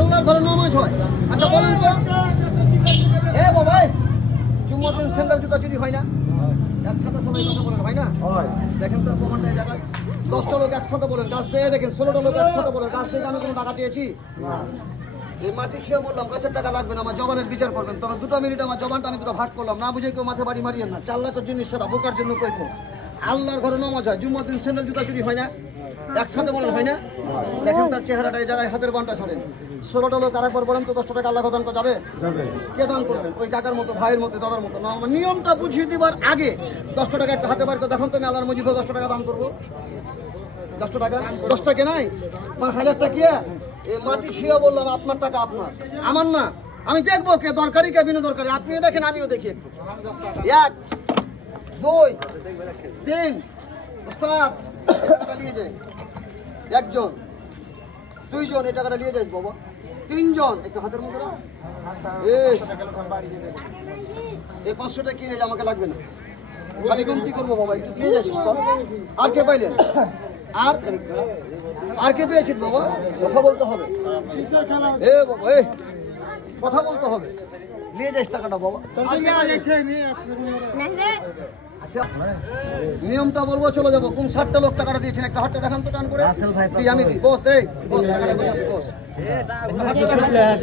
আল্লাহর ঘরে নামাজ হয়। আচ্ছা বলুন তো, এ বাবা জুম্মার দিন স্যান্ডেল জুতা চুরি হয় না? একসাথে সবাই কথা বলেন, হয় না? দেখেন তো প্রমাণটা এই জায়গায় 10টা লোক একসাথে বলেন, গাছ দিয়ে দেখেন 16টা লোক একসাথে বলেন, গাছ থেকে আমি কোনো টাকা চেয়েছি? এই মাটি শুয়ে বললাম গাছের টাকা লাগবে না, আমার জবানের বিচার করবেন। তবে 2 মিনিট আমার জবানটা আমি দুটো ভাগ করলাম, না বুঝে কেউ মাথা বাড়ি মারিয়েন না। 4 লাখের জিনিস সেটা বোকার জন্য কইবো। আল্লাহর ঘরে নামাজ হয়, জুম্মার দিন স্যান্ডেল জুতা চুরি হয় না? একসাথে বলেন, হয় না? দেখেন তার চেহারাটা এই জায়গায়, হাতের বানটা ছাড়েন। 16টা লোক আরেকবার বলেন তো 10 টাকা আল্লাহ দান করা যাবে? কে দান করবেন? ওই কাকার মতো, ভাইয়ের মতো, দাদার মতো না। আমার নিয়মটা বুঝিয়ে দিবার আগে 10 টাকা একটা হাতে বার করে দেখুন, তুমি আল্লাহর মসজিদে 10 টাকা দান করবো। 10 টাকা 10 টাকা নাই, 1000 টাকা। এই মাটি শুয়ে বললাম আপনার টাকা আপনার, আমার না। আমি দেখবো কে দরকারি কে বিনা দরকারি, আপনিও দেখেন আমিও দেখি একটু। 1 2 3 ওস্তাদ টাকা নিয়ে যাই। 1 জন 2 জন এই টাকাটা নিয়ে যাইস বাবা। 3 জন একটু হাতের মধ্যে রাখ। এই 500 টাকা কিনে আমাকে লাগবে না, খালি গন্তি করবো বাবা, একটু নিয়ে যাইস। আর কে পাইলেন? আর কে পেয়েছেন বাবা? কথা বলতে হবে এ বাবা, এ কথা বলতে হবে। নিয়ে যাইস টাকাটা বাবা। আচ্ছা নিয়মটা বলবো, চলে যাবো। কোন 60টা লোক টাকাটা দিয়েছেন একটা হাতটা দেখান তো টান করে। আমি দিই বস, এই বস টাকাটা গোছাতে বস।